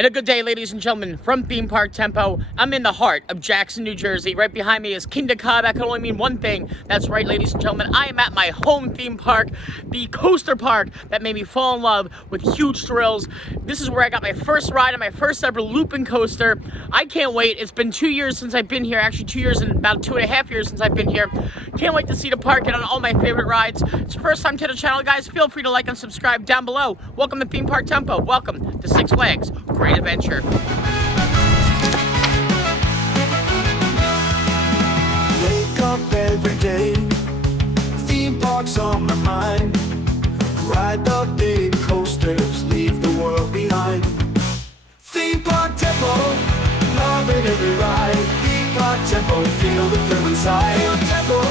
And a good day, ladies and gentlemen, from Theme Park Tempo. I'm in the heart of Jackson, New Jersey. Right behind me is Kingda Ka. That can only mean one thing. That's right, ladies and gentlemen. I am at my home theme park, the coaster park that made me fall in love with huge thrills. This is where I got my first ride on my first ever looping coaster. I can't wait. It's been 2 years since I've been here. Actually, 2 years and about 2.5 years since I've been here. Can't wait to see the park and on all my favorite rides. It's your first time to the channel, guys. Feel free to like and subscribe down below. Welcome to Theme Park Tempo. Welcome to Six Flags Great Adventure. Wake up every day, theme parks on my mind. Ride the big coasters, leave the world behind. Theme Park Tempo, loving every ride. Theme Park Tempo, feel the thrill inside. Theme Park Tempo,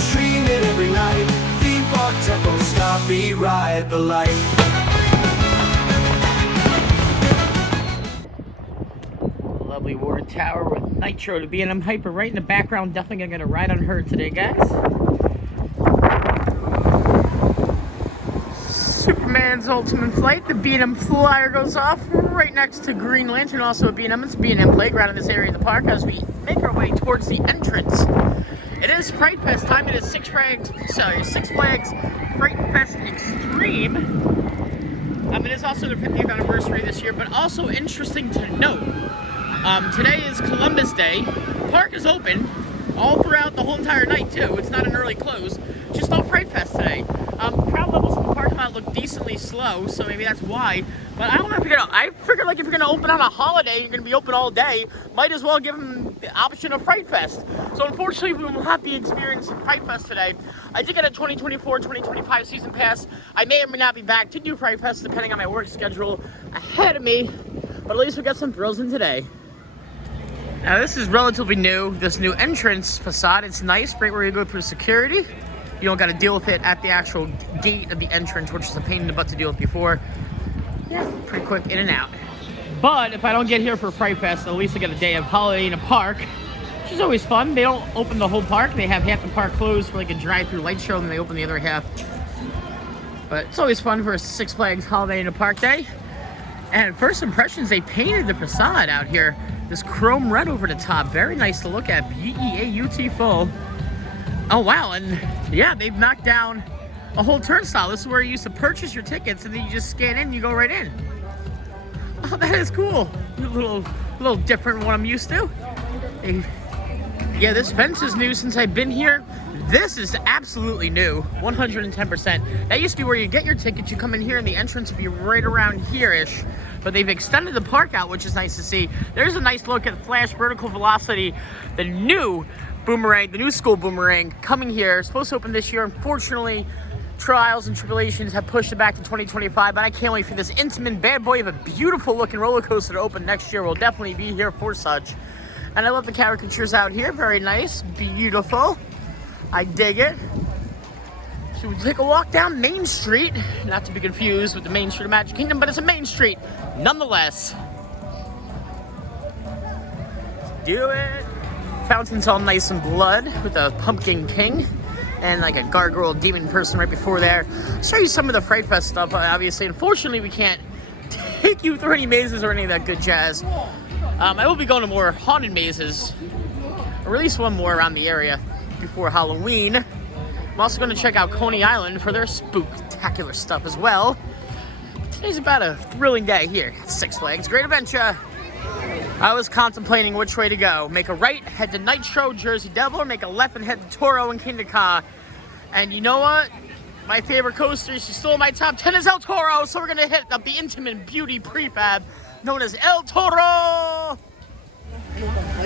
stream it every night. Theme Park Tempo, stop me, ride the light. Lovely water tower with Nitro to B&M Hyper right in the background. Definitely gonna get a ride on her today, guys. Superman's Ultimate Flight. The B&M Flyer goes off right next to Green Lantern, also a B&M. It's B&M Playground in this area of the park as we make our way towards the entrance. It is Fright Fest time. It is Six Flags Fright Fest Extreme. It is also the 50th anniversary this year, but also interesting to note. Today is Columbus Day. Park is open all throughout the whole entire night too. It's not an early close. Just no Fright Fest today. Crowd levels from the parking lot look decently slow, so maybe that's why. But I don't know if you're gonna. I figured like if you're gonna open on a holiday, you're gonna be open all day. Might as well give them the option of Fright Fest. So unfortunately, we will not be experiencing Fright Fest today. I did get a 2024-2025 season pass. I may or may not be back to do Fright Fest depending on my work schedule ahead of me. But at least we got some thrills in today. Now this is relatively new, this new entrance facade. It's nice, right where you go through security. You don't got to deal with it at the actual gate of the entrance, which is a pain in the butt to deal with before. Yeah, pretty quick in and out. But if I don't get here for Fright Fest, at least I get a day of holiday in a park, which is always fun. They don't open the whole park. They have half the park closed for like a drive-through light show, and then they open the other half. But it's always fun for a Six Flags holiday in a park day. And first impressions, they painted the facade out here. This chrome red over the top, very nice to look at. B-E-A-U-T full. Oh wow, and yeah, they've knocked down a whole turnstile. This is where you used to purchase your tickets, and then you just scan in and you go right in. Oh, that is cool. A little different than what I'm used to. Yeah, this fence is new since I've been here. This is absolutely new, 110%. That used to be where you get your tickets, you come in here and the entrance would be right around here-ish. But they've extended the park out, which is nice to see. There's a nice look at Flash Vertical Velocity, the new boomerang, the new school boomerang coming here. It's supposed to open this year. Unfortunately, trials and tribulations have pushed it back to 2025, but I can't wait for this intimate bad boy of a beautiful looking roller coaster to open next year. We'll definitely be here for such. And I love the caricatures out here, very nice, beautiful. I dig it. So we take a walk down Main Street, not to be confused with the Main Street of Magic Kingdom, but it's a Main Street nonetheless. Let's do it. Fountain's all nice and blood with a Pumpkin King and like a gargoyle demon person right before there. I'll show you some of the Fright Fest stuff, obviously. Unfortunately, we can't take you through any mazes or any of that good jazz. I will be going to more haunted mazes, or at least one more around the area before Halloween. I'm also going to check out Coney Island for their spooktacular stuff as well. Today's about a thrilling day here at Six Flags Great Adventure. I was contemplating which way to go. Make a right, head to Nitro, Jersey Devil, or make a left and head to Toro and Kingda Ka. And you know what? My favorite coaster, she's still in my top 10, is El Toro, so we're going to hit up the Intimate Beauty Prefab known as El Toro.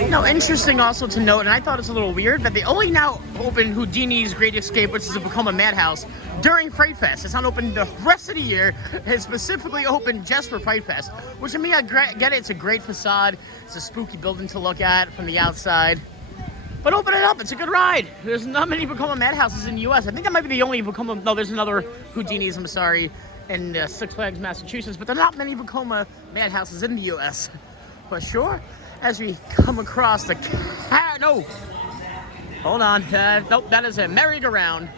Now, interesting also to note, and I thought it's a little weird, that they only now open Houdini's Great Escape, which is a Vekoma Madhouse, during Fright Fest. It's not open the rest of the year. It's specifically open just for Fright Fest, which to me, I get it. It's a great facade. It's a spooky building to look at from the outside. But open it up. It's a good ride. There's not many Vekoma Madhouses in the U.S. I think that might be the only Vekoma. No, there's another Houdini's, I'm sorry, in Six Flags, Massachusetts, but there are not many Vekoma Madhouses in the U.S. For sure. As we come across the no, hold on, nope, that is a merry-go-round.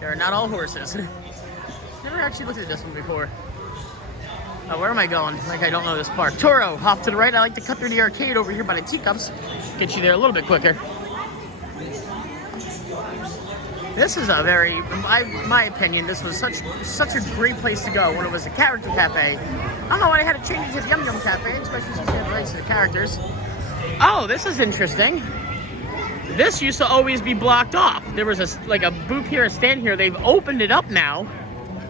They are not all horses. Never actually looked at this one before. Where am I going? Like I don't know this park. Toro, off to the right. I like to cut through the arcade over here by the teacups. Get you there a little bit quicker. This is a very, my opinion, this was such a great place to go when it was a character cafe. I don't know why they had to change it to the Yum Yum Cafe, especially since they have rights to the characters. Oh, this is interesting. This used to always be blocked off. There was a booth here, a stand here. They've opened it up now.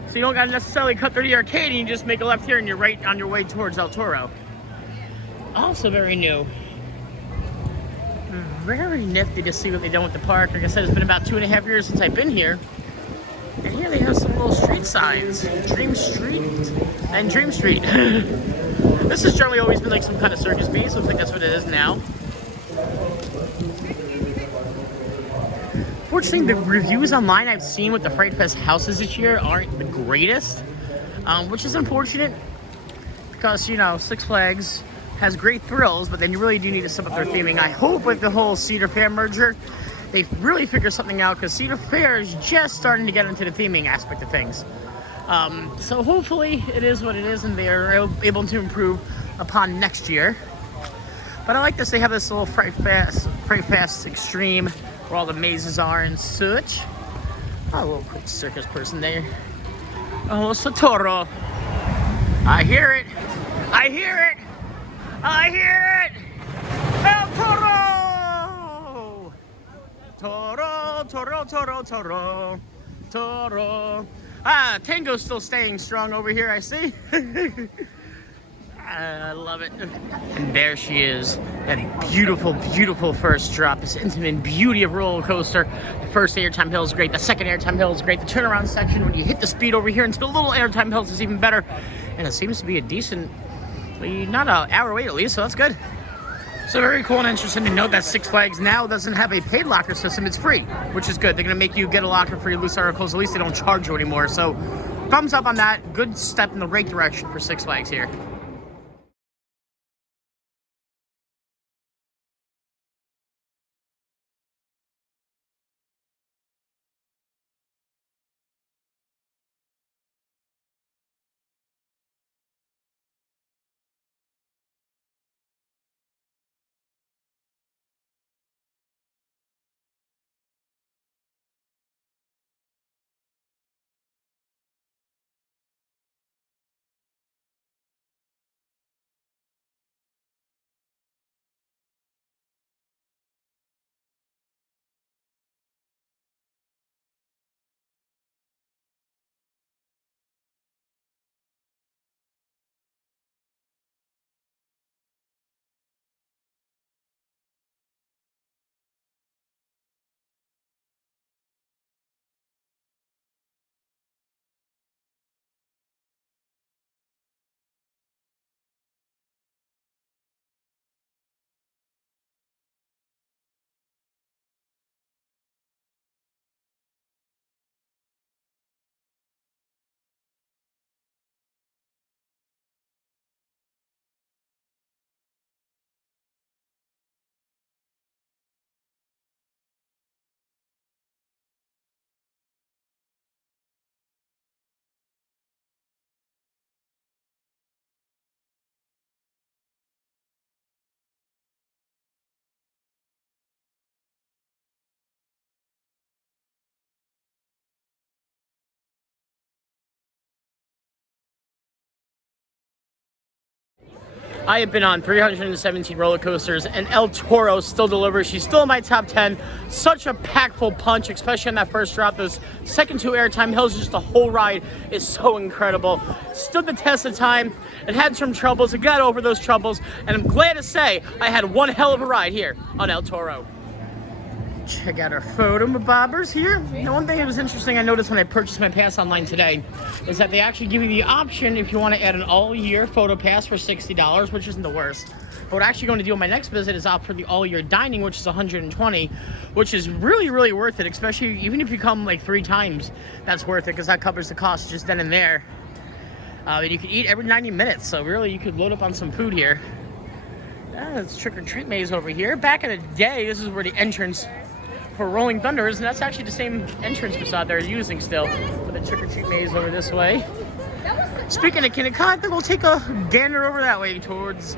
So you don't gotta necessarily cut through the arcade and you just make a left here and you're right on your way towards El Toro. Also very new. Very nifty to see what they've done with the park. Like I said, it's been about 2.5 years since I've been here. And here they have some little street signs. Dream Street and Dream Street. This has generally always been like some kind of circus base. Looks like that's what it is now. Fortunately, the reviews online I've seen with the Fright Fest houses this year aren't the greatest, which is unfortunate because, you know, Six Flags has great thrills, but then you really do need to step up their theming. I hope with the whole Cedar Fair merger, they really figure something out because Cedar Fair is just starting to get into the theming aspect of things. So hopefully it is what it is and they're able to improve upon next year. But I like this, they have this little Fright Fest Extreme where all the mazes are and such. Oh, a little quick circus person there. Oh, Toro. I hear it. I hear it. I hear it! El Toro! Toro, Toro, Toro, Toro, Toro. Ah, Tango's still staying strong over here, I see. I love it. And there she is. That beautiful, beautiful first drop. This intimate beauty of roller coaster. The first airtime hill is great. The second airtime hill is great. The turnaround section, when you hit the speed over here into the little airtime hills, is even better. And it seems to be a decent, not an hour wait at least, so that's good. So very cool and interesting to note that Six Flags now doesn't have a paid locker system. It's free, which is good. They're going to make you get a locker for your loose articles. At least they don't charge you anymore. So thumbs up on that. Good step in the right direction for Six Flags here. I have been on 317 roller coasters, and El Toro still delivers. She's still in my top 10. Such a packful punch, especially on that first drop. Those second two airtime hills, just the whole ride is so incredible. Stood the test of time. It had some troubles. It got over those troubles, and I'm glad to say I had one hell of a ride here on El Toro. Check out our photo bobbers here. Now, one thing that was interesting I noticed when I purchased my pass online today is that they actually give you the option if you want to add an all-year photo pass for $60, which isn't the worst. But what I'm actually going to do on my next visit is opt for the all-year dining, which is $120, which is really, really worth it, especially even if you come like 3 times, that's worth it because that covers the cost just then and there. And you can eat every 90 minutes, so really you could load up on some food here. It's Trick or Treat Maze over here. Back in the day, this is where the entrance for Rolling Thunder is, and that's actually the same entrance facade they're using still for the Trick or Treat Maze over this way. Speaking of Kingda Ka, I think we'll take a gander over that way towards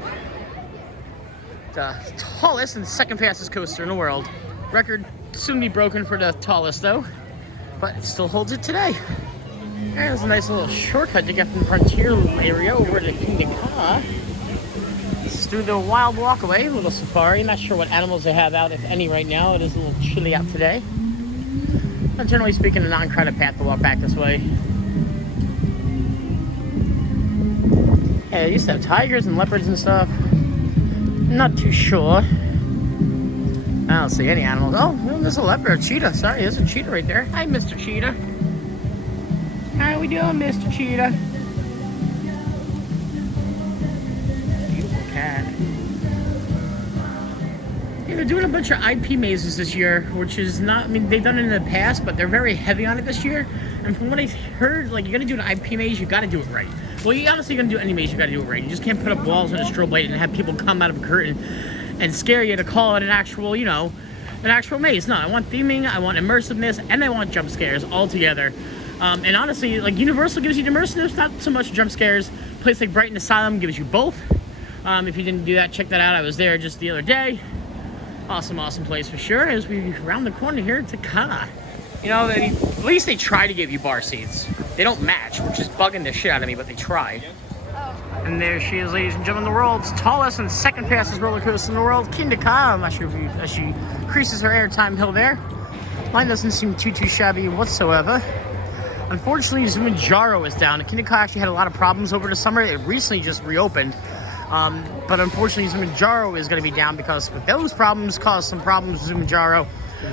the tallest and second fastest coaster in the world. Record soon be broken for the tallest though, but it still holds it today. There's a nice little shortcut to get from the Frontier area over to Kingda Ka. This is through the Wild Walkaway, a little safari. Not sure what animals they have out, if any, right now. It is a little chilly out today. But generally speaking, a non-crowded path to walk back this way. Yeah, they used to have tigers and leopards and stuff. Not too sure. I don't see any animals. Oh, well, there's a leopard, a cheetah. Sorry, there's a cheetah right there. Hi, Mr. Cheetah. How we doing, Mr. Cheetah? Beautiful cat. Yeah, they're doing a bunch of IP mazes this year, which is not, I mean, they've done it in the past, but they're very heavy on it this year. And from what I heard, like, you're gonna do an IP maze, you gotta do it right. Well, you honestly gonna do any maze, you gotta do it right. You just can't put up walls and a strobe light and have people come out of a curtain and scare you to call it an actual, you know, an actual maze. No, I want theming, I want immersiveness, and I want jump scares all together. And honestly, like, Universal gives you the immersiveness, not so much jump scares. A place like Brighton Asylum gives you both. If you didn't do that, check that out. I was there just the other day. Awesome, awesome place for sure. As we round the corner here to Ka. You know, at least they try to give you bar seats. They don't match, which is bugging the shit out of me, but they try. And there she is, ladies and gentlemen, the world's tallest and second fastest roller coaster in the world, Kingda Ka. I'm not sure if you, as she increases her airtime hill there. Mine doesn't seem too shabby whatsoever. Unfortunately, Zumanjaro is down. Kingda Ka actually had a lot of problems over the summer. It recently just reopened. But unfortunately, Zumanjaro is going to be down because those problems caused some problems with Zumanjaro.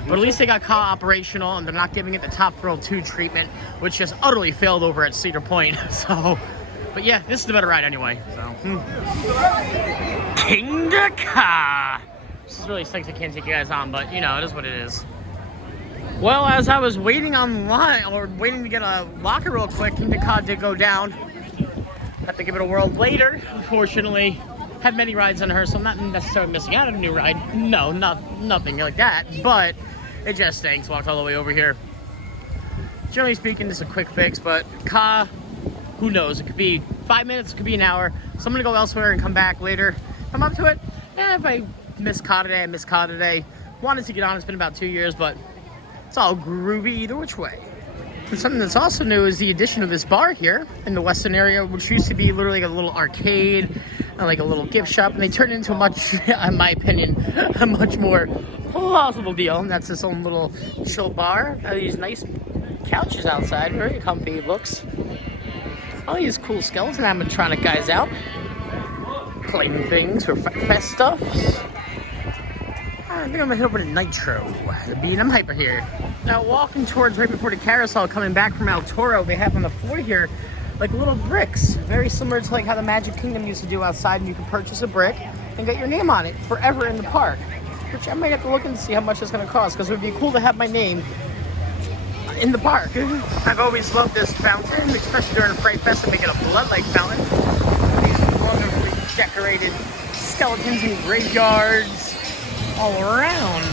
But at least they got Ka operational, and they're not giving it the Top Thrill 2 treatment, which just utterly failed over at Cedar Point. So, but yeah, this is the better ride anyway. So, Kingda Ka. This is really stinks I can't take you guys on, but you know, it is what it is. Well, as I was waiting online, or waiting to get a locker real quick, Kingda Ka did go down. Have to give it a whirl later. Unfortunately, had many rides on her, so I'm not necessarily missing out on a new ride. No, nothing like that, but it just stinks. Walked all the way over here. Generally speaking, this is a quick fix, but Ka, who knows? It could be 5 minutes, it could be an hour. So I'm gonna go elsewhere and come back later. If I'm up to it. If I miss Ka today, I miss Ka today. Wanted to get on, it's been about 2 years, but it's all groovy either which way. And something that's also new is the addition of this bar here in the western area, which used to be literally like a little arcade and like a little gift shop, and they turned it into a much, in my opinion, a much more plausible deal. And that's this own little chill bar. These nice couches outside, very comfy looks. All these cool skeleton animatronic guys out, playing things for fest stuff. I think I'm gonna head over to Nitro, the B&M Hyper here. Now walking towards right before the carousel, coming back from El Toro, they have on the floor here like little bricks, very similar to like how the Magic Kingdom used to do outside, and you can purchase a brick and get your name on it forever in the park, which I might have to look and see how much it's gonna cost, because it would be cool to have my name in the park. I've always loved this fountain, especially during Fright Fest, and make it a blood-like fountain. These wonderfully decorated skeletons in graveyards all around.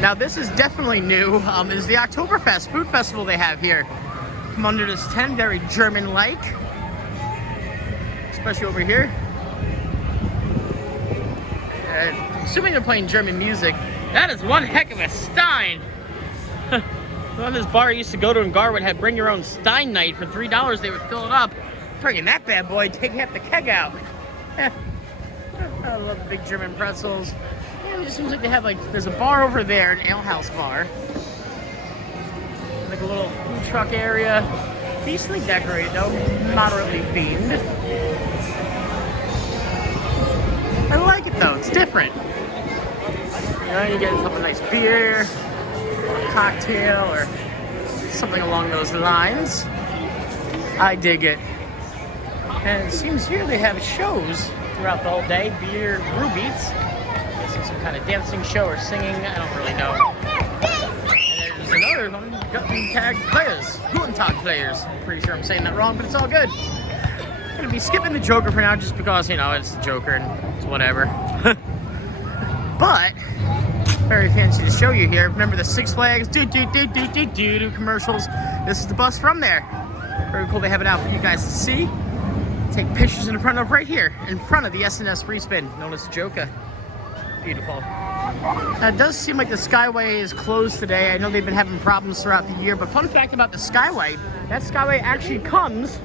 Now this is definitely new. Is the Oktoberfest food festival they have here. Come under this tent, very German-like, especially over here. Assuming they're playing German music. That is one heck of a Stein. The one this bar I used to go to in Garwood had bring your own Stein night for $3. They would fill it up. Bringing that bad boy, take half the keg out. I love the big German pretzels. Yeah, it just seems like they have like, there's a bar over there, an ale house bar. Like a little food truck area. Decently decorated though, moderately themed. I like it though, it's different. You know, you get yourself a nice beer, or a cocktail, or something along those lines. I dig it. And it seems here they have shows throughout the whole day. Beer, brew beats. Guessing some kind of dancing show or singing. I don't really know. And there's another one. Guten Tag players. Guten Tag players. I'm pretty sure I'm saying that wrong, but it's all good. I'm gonna be skipping the Joker for now, just because, you know, it's the Joker and it's whatever. But very fancy to show you here. Remember the Six Flags do commercials? This is the bus from there. Very cool they have it out for you guys to see. Take pictures in front of right here, in front of the S&S Free Spin, known as Joka. Beautiful. Now, it does seem like the Skyway is closed today. I know they've been having problems throughout the year, but fun fact about the Skyway, that Skyway actually comes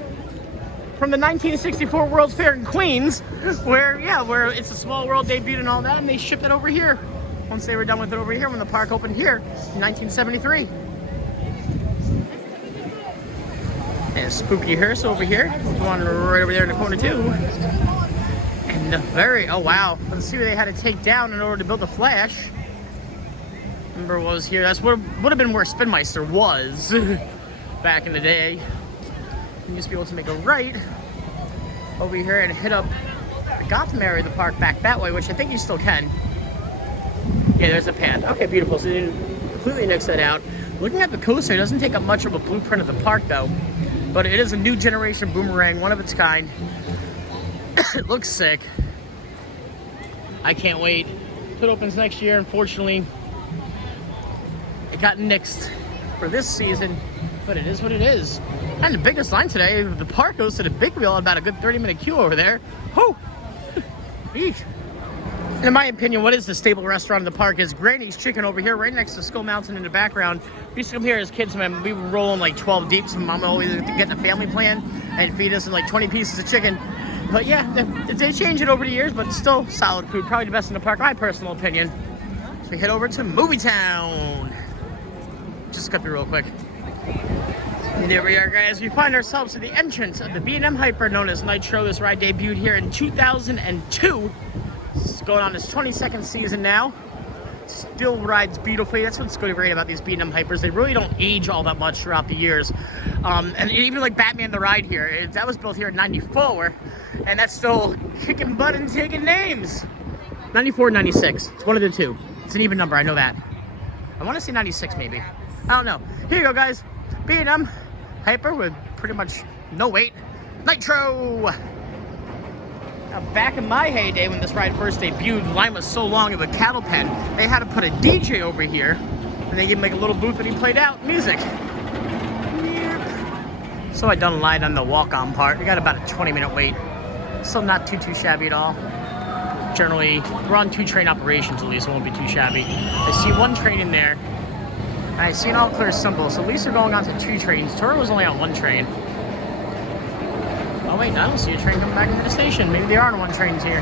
from the 1964 World's Fair in Queens, where It's a Small World debuted and all that, and they shipped it over here once they were done with it over here when the park opened here in 1973. There's Spooky Hearse over here. There's one right over there in the corner too. And oh wow, let's see what they had to take down in order to build the Flash. Remember what was here? That's what would have been where Spinmeister was back in the day. You used to be able to make a right over here and hit up the Gotham area of the park back that way, which I think you still can. Yeah, there's a path. Okay, beautiful. So they didn't completely nix that out. Looking at the coaster, it doesn't take up much of a blueprint of the park though. But it is a new generation boomerang, one of its kind. It looks sick. I can't wait. It opens next year. Unfortunately, it got nixed for this season, but it is what it is. And the biggest line today, the park goes to the big wheel, about a good 30-minute queue over there. Whoo! In my opinion, what is the staple restaurant in the park is Granny's Chicken over here, right next to Skull Mountain in the background. We used to come here as kids, man. We were rolling like 12 deep. So Mom always get the family plan and feed us in like 20 pieces of chicken. But yeah, they changed it over the years, but still solid food. Probably the best in the park, my personal opinion. So we head over to Movie Town. Just cut through real quick. And there we are, guys. We find ourselves at the entrance of the B&M Hyper, known as Nitro. This ride debuted here in 2002. It's going on its 22nd season now. Still rides beautifully. That's what's great about these B&M Hypers. They really don't age all that much throughout the years. And even like Batman the Ride here, that was built here in 94, and that's still kicking butt and taking names. 94, 96. It's one of the two. It's an even number, I know that. I want to say 96 maybe. I don't know. Here you go, guys. B&M Hyper with pretty much no wait. Nitro! Now, back in my heyday when this ride first debuted, the line was so long it was cattle pen. They had to put a DJ over here, and they gave him like a little booth and he played out music. So I done a line on the walk-on part. We got about a 20-minute wait. Still not too shabby at all. Generally, we're on 2 train operations at least, so it won't be too shabby. I see 1 train in there. And I see an all clear symbol, so at least they're going on to 2 trains. Toro was only on 1 train. Oh wait, I don't see a train coming back into the station. Maybe there aren't 1 trains here.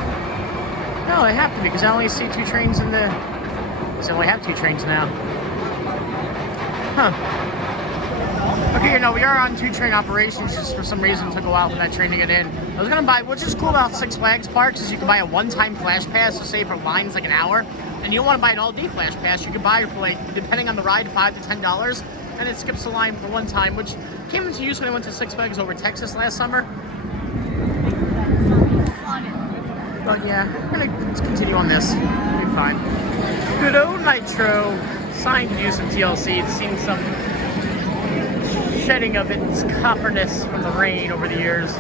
No, they have to be, because I only see 2 trains in the... Because I only have 2 trains now. Huh. Okay, you know, we are on 2 train operations. Just for some reason, it took a while for that train to get in. I was gonna buy, what's just cool about Six Flags parks is you can buy a one-time flash pass, so say for lines like an hour, and you don't want to buy an all-day flash pass. You can buy it for like, depending on the ride, $5 to $10, and it skips the line for one time, which came into use when I went to Six Flags over Texas last summer. But yeah, we're gonna continue on this. It'll be fine. Good old Nitro. Signed to do some TLC. It's seen some shedding of its copperness from the rain over the years.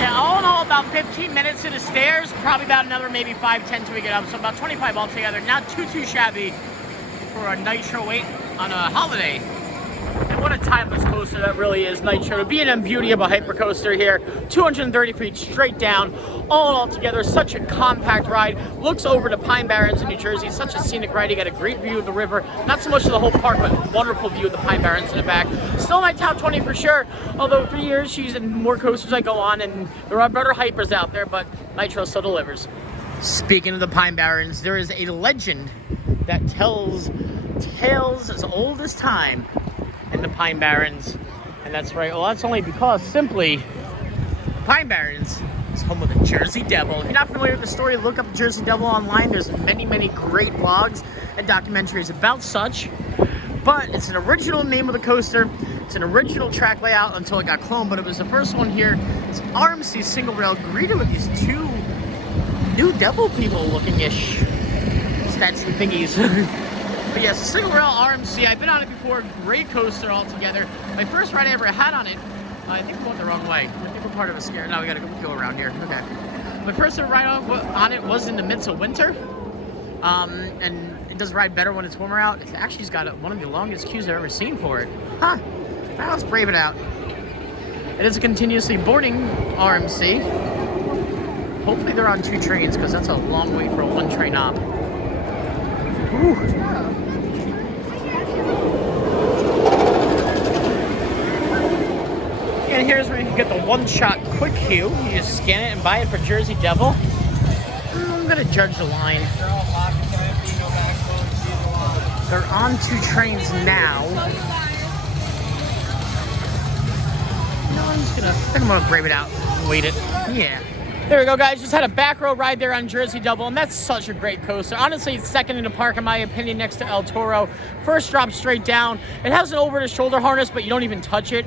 Yeah, all in all, about 15 minutes to the stairs. Probably about another maybe 5-10 till we get up. So about 25 altogether. Not too shabby for a Nitro wait on a holiday. And what a timeless coaster that really is, Nitro. The B&M beauty of a hyper coaster here. 230 feet straight down. All together, such a compact ride. Looks over to Pine Barrens in New Jersey. Such a scenic ride. You get a great view of the river. Not so much of the whole park, but wonderful view of the Pine Barrens in the back. Still my top 20 for sure. Although 3 years, she's in more coasters I go on, and there are better hypers out there, but Nitro still delivers. Speaking of the Pine Barrens, there is a legend that tells tales as old as time in the Pine Barrens. And that's right. Well, that's only because simply Pine Barrens is home of the Jersey Devil. If you're not familiar with the story, look up Jersey Devil online. There's many great blogs and documentaries about such. But it's an original name of the coaster. It's an original track layout until it got cloned, but it was the first one here. It's RMC single rail, greeted with these 2 new devil people looking-ish statue thingies. But yes, single rail RMC. I've been on it before. Great coaster altogether. My first ride I ever had on it, I think we went the wrong way. I think we're part of a scare. No, we gotta go around here. Okay. My first ever ride on it was in the midst of winter. And it does ride better when it's warmer out. It actually's got one of the longest queues I've ever seen for it. Huh. Now let's brave it out. It is a continuously boarding RMC. Hopefully they're on 2 trains because that's a long wait for a 1 train op. Ooh. And here's where you can get the one-shot quick queue. You just scan it and buy it for Jersey Devil. I'm gonna judge the line. They're on 2 trains now. No, I think I'm gonna brave it out and wait it. Yeah. There we go, guys. Just had a back row ride there on Jersey Double, and that's such a great coaster. Honestly, it's second in the park, in my opinion, next to El Toro. First drop straight down. It has an over-the-shoulder harness, but you don't even touch it.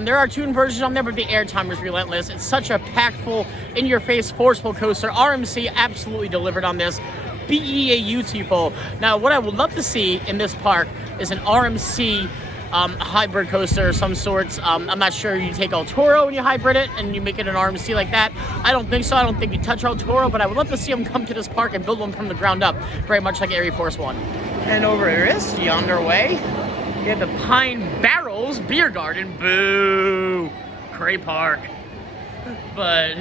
There are tuned versions on there, but the airtime is relentless. It's such a packful, in-your-face, forceful coaster. RMC absolutely delivered on this. beautiful. Now, what I would love to see in this park is an RMC hybrid coaster of some sorts. I'm not sure you take El Toro and you hybrid it and you make it an RMC like that. I don't think so. I don't think you touch El Toro, but I would love to see them come to this park and build one from the ground up, very much like Air Force One. And over there is yonder way, you have the Pine Barrels Beer Garden. Boo! Cray Park. But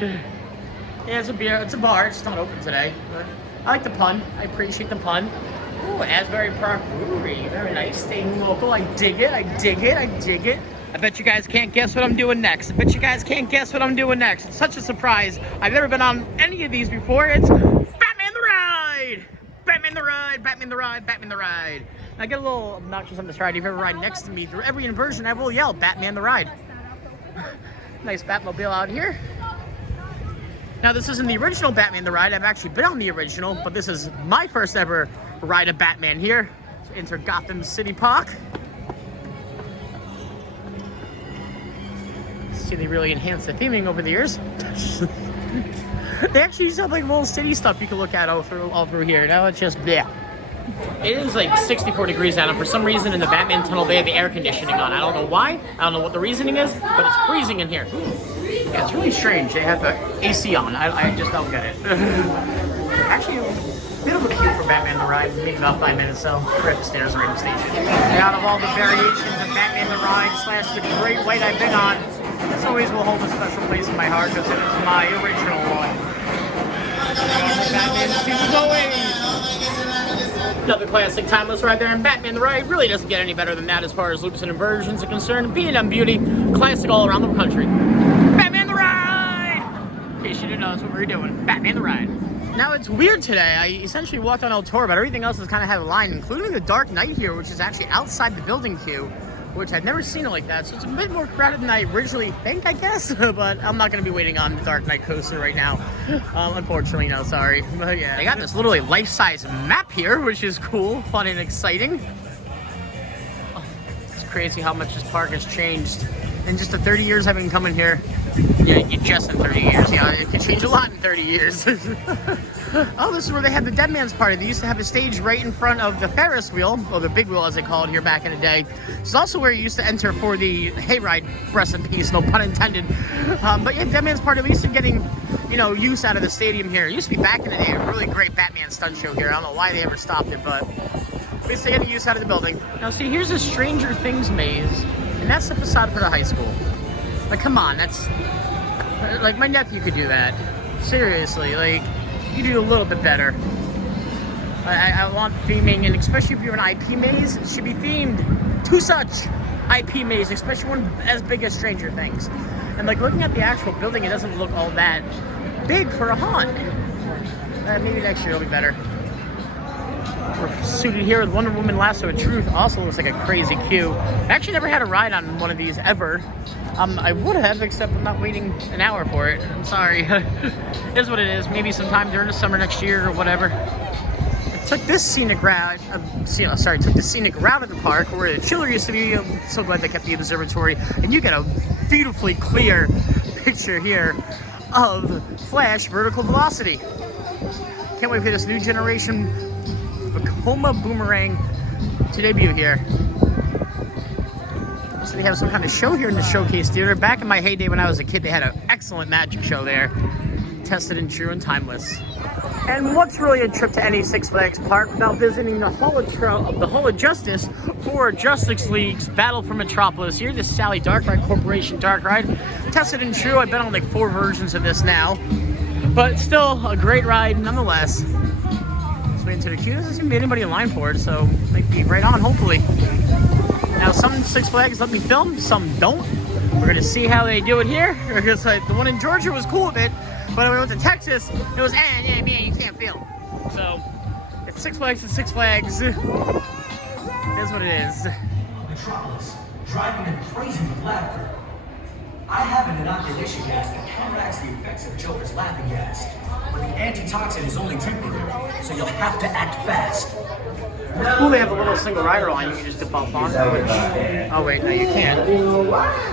yeah, it's a bar. It's not open today. But I like the pun. I appreciate the pun. Ooh, Asbury Park Brewery. Very nice. Staying local. I dig it. I dig it. I dig it. I bet you guys can't guess what I'm doing next. I bet you guys can't guess what I'm doing next. It's such a surprise. I've never been on any of these before. It's Batman the Ride! Batman the Ride! Batman the Ride! Batman the Ride! I get a little obnoxious on this ride. If you ever ride next to me, through every inversion, I will yell, Batman the Ride. Nice Batmobile out here. Now, this isn't the original Batman the Ride. I've actually been on the original, but this is my first ever ride of Batman here. Enter Gotham City Park. See, they really enhanced the theming over the years. They actually used to have like little city stuff you can look at all through here. Now it's just, yeah. It is like 64 degrees out, and for some reason in the Batman tunnel they have the air conditioning on. I don't know why. I don't know what the reasoning is, but it's freezing in here. Yeah, it's really strange. They have the AC on. I just don't get it. Actually, a bit of a queue for Batman the Ride. Maybe about 5 minutes, so we're at the Stairs Radio Station. And out of all the variations of Batman the Ride / the Great White I've been on, this always will hold a special place in my heart because it is my original one. Batman seems always. Another classic timeless ride there, and Batman the Ride really doesn't get any better than that as far as loops and inversions are concerned. B&M Beauty, classic all around the country. Batman the Ride! In case you didn't know, that's what we were doing. Batman the Ride. Now, it's weird today. I essentially walked on El Toro, but everything else has kind of had a line, including the Dark Knight here, which is actually outside the building queue, which I've never seen it like that. So it's a bit more crowded than I originally think, I guess. But I'm not going to be waiting on the Dark Knight coaster right now. Unfortunately, no, sorry. But yeah, they got this literally life-size map here, which is cool, fun, and exciting. Oh, it's crazy how much this park has changed. In just the 30 years I've been coming here. Yeah, just in 30 years. Yeah, it could change a lot in 30 years. Oh, this is where they had the Dead Man's Party. They used to have a stage right in front of the Ferris wheel, or the big wheel as they called it here back in the day. It's also where you used to enter for the hayride, rest in peace, no pun intended. But yeah, Dead Man's Party, we used to getting, use out of the stadium here. It used to be back in the day a really great Batman stunt show here. I don't know why they ever stopped it, but we used to get use out of the building. Now see, here's a Stranger Things maze, and that's the facade for the high school. Like, come on, that's, like, my nephew could do that. Seriously, like, you do a little bit better. I want theming, and especially if you're an IP maze, it should be themed to such IP maze, especially one as big as Stranger Things. And like looking at the actual building, it doesn't look all that big for a haunt. Maybe next year it'll be better. We're suited here with Wonder Woman Lasso of Truth. Also looks like a crazy queue. I actually never had a ride on one of these ever. I would have, except I'm not waiting an hour for it. I'm sorry. It is what it is. Maybe sometime during the summer next year or whatever. I took this scenic route. Took the scenic route of the park where the chiller used to be. I'm so glad they kept the observatory, and you get a beautifully clear picture here of Flash Vertical Velocity. Can't wait for this new generation Vekoma Boomerang to debut here. So they have some kind of show here in the Showcase Theater. Back in my heyday when I was a kid, they had an excellent magic show there. Tested and True and Timeless. And what's really a trip to any Six Flags park without visiting the Hall of Justice for Justice League's Battle for Metropolis? Here, this Sally Dark Ride Corporation Dark Ride. Tested and True. I've been on like 4 versions of this now, but still a great ride nonetheless. Let's wait into the queue. There doesn't seem to be anybody in line for it, so might be right on, hopefully. Now, some Six Flags let me film, some don't. We're gonna see how they do it here. Because like, the one in Georgia was cool with it, but when we went to Texas, it was, yeah, man, you can't film. So, it's Six Flags and Six Flags. It is what it is. Metropolis, driving them crazy with laughter. I have an inoculation gas that counteracts the effects of Joker's laughing gas. But the antitoxin is only temporary, so you'll have to act fast. It's cool they have a little single rider line you can just dip off on. Which, oh wait, no you can't.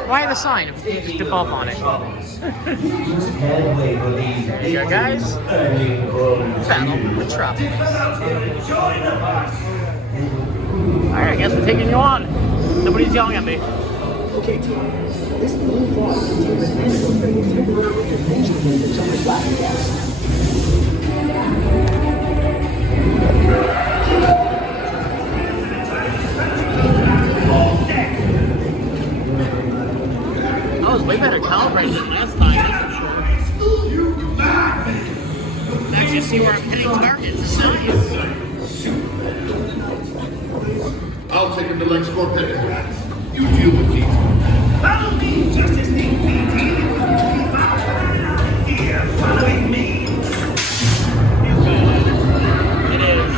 Why the sign if you just dip off on it? There you go, guys. Battle Metropolis. Alright, I guess we're taking you on. Nobody's yelling at me. Okay, Tom. This new fog contains an antidote temporarily and majorly the Joker's laughing gas. I was way better calibrated than last time, that's for sure. I actually see where I'm hitting targets. Nice. I'll take him to LexCorp headquarters. You deal with me. Follow me, Justice League PD. Here, following me. It is.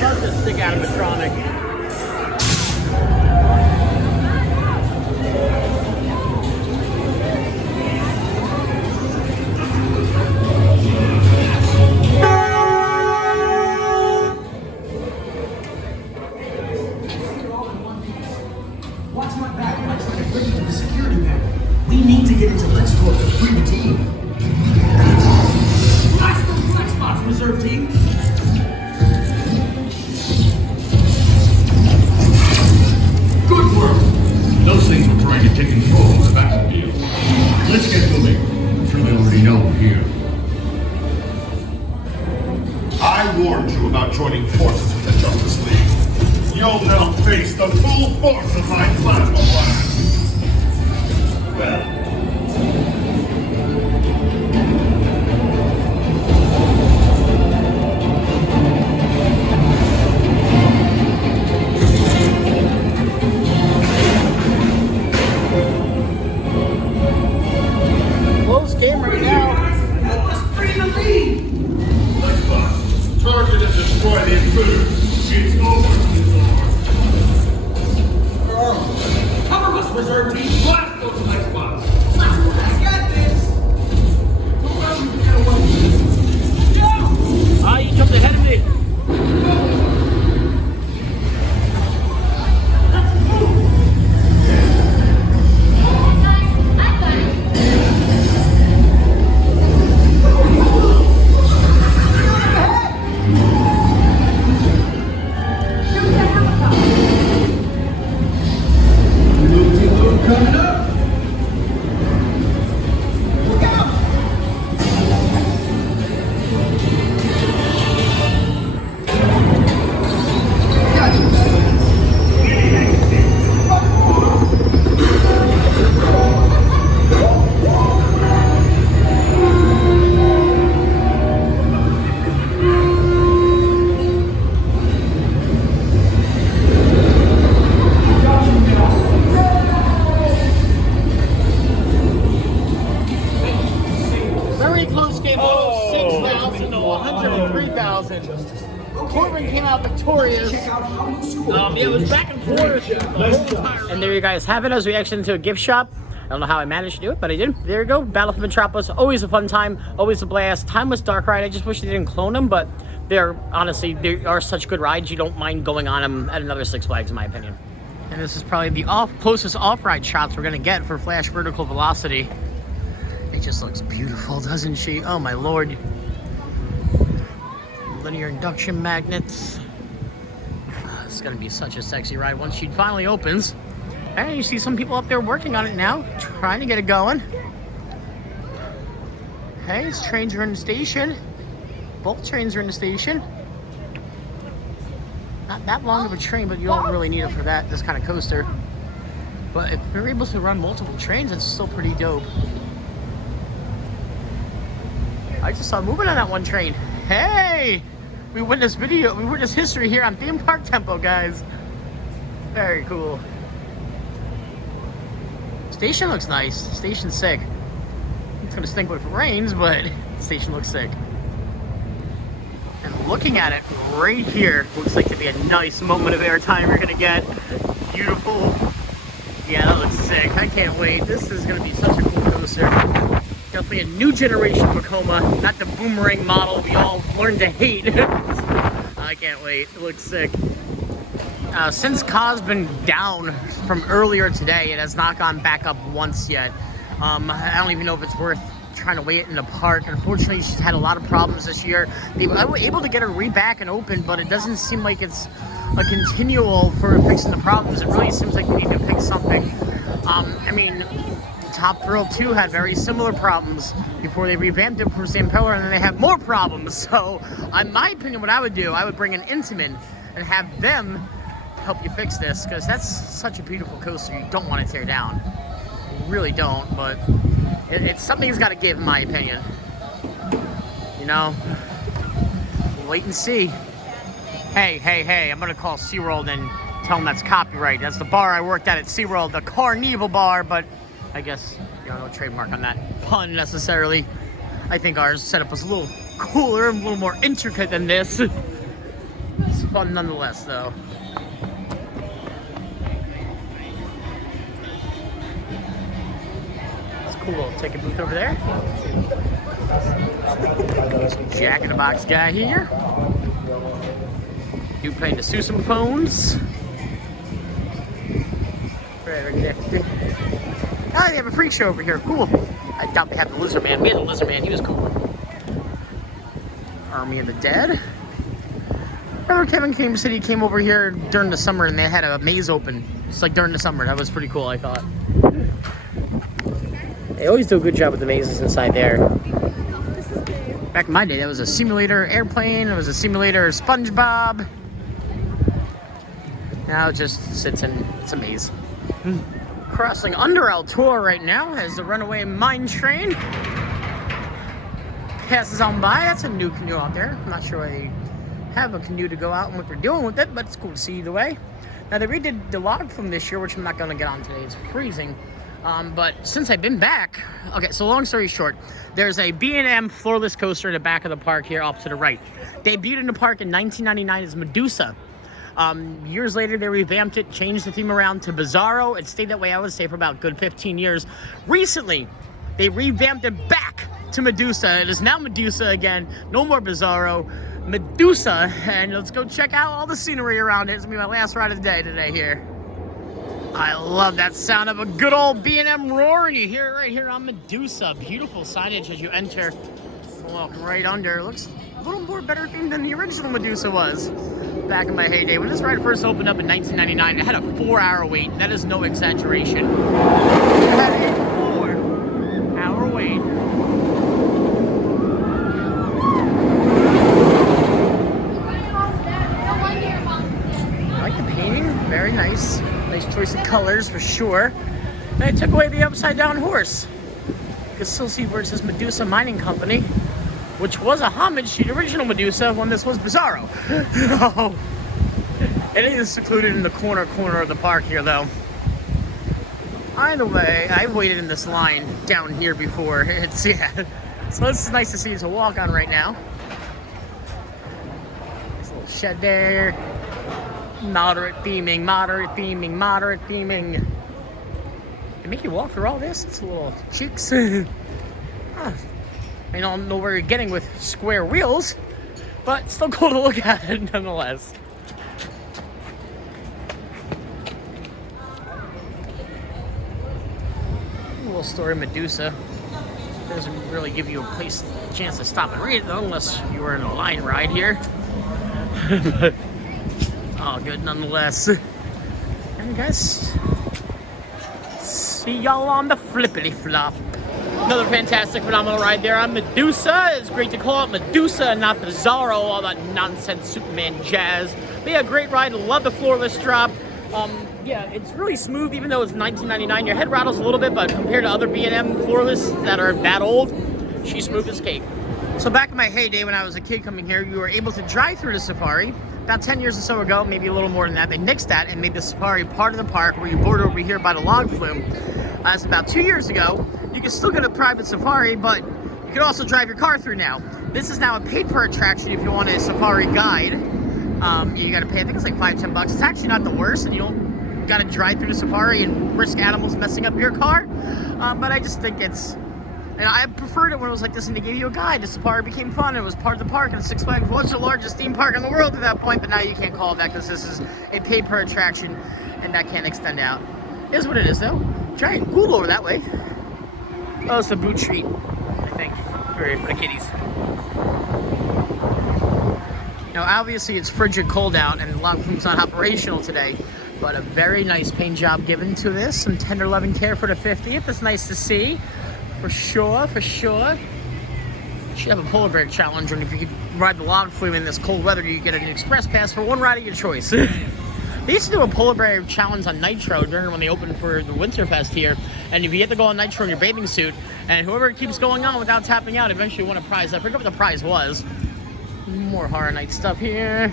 Such a sick animatronic. Watch my back when I try to break into the security panel. We need to get into LexCorp to free the team. Flash those flex spots, reserve team. Good work. Those things were trying to take control of the battlefield. Let's get moving. I'm sure they already know we're here. I warned you about joining forces with the Justice League. You'll now face the full force of my plasma blast. Well, Close game right now. Xbox, target and destroy the intruders. It's over. Cover us, reserve team. Blast those Xbox. I got this. Don't let me get away. Ah, you jumped ahead of me. Coming up. Very close game. 6,000 to 103,000. Corbin came out victorious. Yeah, it was back and forth. And there you guys have it as we exit into a gift shop. I don't know how I managed to do it, but I did. There you go. Battle for Metropolis. Always a fun time. Always a blast. Timeless Dark Ride. I just wish they didn't clone them, but they're honestly, they are such good rides. You don't mind going on them at another Six Flags, in my opinion. And this is probably the closest off-ride shots we're going to get for Flash Vertical Velocity. It just looks beautiful, doesn't she? Oh my lord. Linear induction magnets. It's gonna be such a sexy ride once she finally opens. And you see some people up there working on it now, trying to get it going. Okay, his trains are in the station. Both trains are in the station. Not that long of a train, but you don't really need it for this kind of coaster. But if they're able to run multiple trains, it's still pretty dope. I just saw movement on that one train. Hey! We witnessed history here on Theme Park Tempo, guys. Very cool. Station looks nice. Station's sick. It's gonna stink if it rains, but the station looks sick. And looking at it right here, looks like to be a nice moment of airtime you're gonna get. Beautiful. Yeah, that looks sick. I can't wait. This is gonna be such a cool coaster. Definitely a new generation Vekoma, not the boomerang model we all learned to hate. I can't wait. It looks sick. Since Ka's been down from earlier today, it has not gone back up once yet. I don't even know if it's worth trying to wait in the park. Unfortunately, she's had a lot of problems this year. I was able to get her back and open, but it doesn't seem like it's a continual for fixing the problems. It really seems like we need to fix something. I mean, Top Thrill 2 had very similar problems before they revamped it for St. Pillar, and then they had more problems. So, in my opinion, what I would do, I would bring an Intamin and have them help you fix this, because that's such a beautiful coaster. You don't want to tear down. You really don't, but it's something's got to give, in my opinion. You know, wait and see. Hey, I'm going to call SeaWorld and tell them that's copyright. That's the bar I worked at SeaWorld, the Carnival bar, but I guess, you know, no trademark on that pun necessarily. I think our setup was a little cooler and a little more intricate than this. It's fun nonetheless, though. It's cool. Take a booth over there. Jack in the Box guy here. You playing the sousaphones. Right there. Oh, they have a freak show over here. Cool. I doubt they have the Lizard Man. We had the Lizard Man. He was cool. Army of the Dead. Remember Kevin City came over here during the summer and they had a maze open. It's like during the summer. That was pretty cool, I thought. They always do a good job with the mazes inside there. Back in my day, that was a simulator airplane. It was a simulator SpongeBob. Now it just sits in, it's a maze. Crossing under Altor right now as the Runaway Mine Train passes on by. That's a new canoe out there. I'm not sure why they have a canoe to go out and what they're doing with it, but it's cool to see either way. Now they redid the log from this year, which I'm not going to get on today. It's freezing. But since I've been back, okay, so long story short, there's a B&M floorless coaster in the back of the park here off to the right. Debuted in the park in 1999 as Medusa. Years later, they revamped it, changed the theme around to Bizarro. It stayed that way, I would say, for about a good 15 years. Recently, they revamped it back to Medusa. It is now Medusa again. No more Bizarro. Medusa. And let's go check out all the scenery around it. It's going to be my last ride of the day today here. I love that sound of a good old B&M roar, and you hear it right here on Medusa. Beautiful signage as you enter. Walking right under. It looks a little more better themed than the original Medusa was back in my heyday. When this ride first opened up in 1999, it had a 4-hour wait. That is no exaggeration. It had a 4-hour wait. I like the painting. Very nice. Nice choice of colors for sure. And I took away the upside down horse. You can still see where it says Medusa Mining Company, which was a homage to the original Medusa when this was Bizarro. It is secluded in the corner of the park here, though. Either way, I've waited in this line down here before. It's, yeah. So this is nice to see. It's a walk on right now. There's a little shed there. Moderate theming, moderate theming, moderate theming. They make you walk through all this? It's a little cheeks. I don't know where you're getting with square wheels, but still cool to look at it nonetheless. A little story of Medusa. Doesn't really give you a chance to stop and read it though, unless you were in a line ride here. But all good nonetheless. And guys, see y'all on the flippity flop. Another fantastic, phenomenal ride there on Medusa. It's great to call it Medusa and not Bizarro, all that nonsense Superman jazz. But yeah, great ride. Love the floorless drop. Yeah, it's really smooth, even though it's $19.99. Your head rattles a little bit, but compared to other B&M floorless that are that old, she's smooth as cake. So back in my heyday when I was a kid coming here, you were able to drive through the Safari. About 10 years or so ago, maybe a little more than that, they nixed that and made the Safari part of the park where you board over here by the log flume. That's about 2 years ago. You can still get a private Safari, but you can also drive your car through now. This is now a paid per attraction if you want a Safari guide. You gotta pay, I think it's like $5-10 bucks. It's actually not the worst, and you don't gotta drive through the Safari and risk animals messing up your car. But I just think it's, you know, I preferred it when it was like this and they gave you a guide. The Safari became fun. It was part of the park, and Six Flags was the largest theme park in the world at that point, but now you can't call it that because this is a pay per attraction and that can't extend out. It is what it is though. Giant ghoul over that way. Oh, it's a boot treat, I think, for the kitties. Now obviously it's frigid cold out and the log flume's not operational today, but a very nice paint job given to this. Some tender loving care for the 50th. It's nice to see. For sure, for sure. Should have a polar bear challenge, and if you could ride the log flume in this cold weather, you get an express pass for one ride of your choice. They used to do a polar bear challenge on Nitro during when they opened for the Winterfest here, and if you get to go on Nitro in your bathing suit, and whoever keeps going on without tapping out eventually won a prize. I forget what the prize was. More Horror Night stuff here.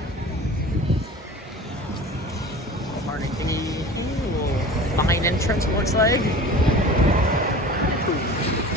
Horror Night thingy. Behind entrance, it looks like.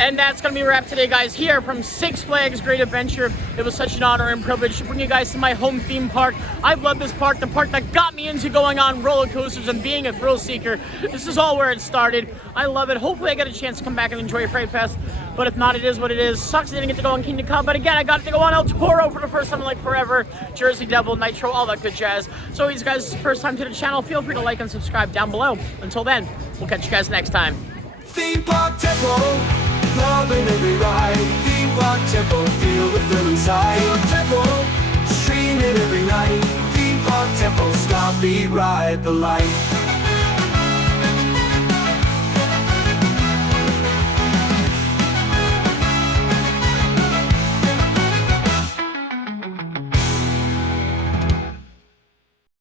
And that's going to be a wrap today, guys, here from Six Flags Great Adventure. It was such an honor and privilege to bring you guys to my home theme park. I've loved this park, the park that got me into going on roller coasters and being a thrill seeker. This is all where it started. I love it. Hopefully I get a chance to come back and enjoy Fright Fest. But if not, it is what it is. Sucks I didn't get to go on Kingdom Come, but again, I got to go on El Toro for the first time in like forever. Jersey Devil, Nitro, all that good jazz. So if you guys, first time to the channel, feel free to like and subscribe down below. Until then, we'll catch you guys next time. Theme Park Temple, loving every ride. Theme Park Temple, feel the thrill inside. Theme Temple, stream it every night. Theme Park Temple, stop, beat, ride the light.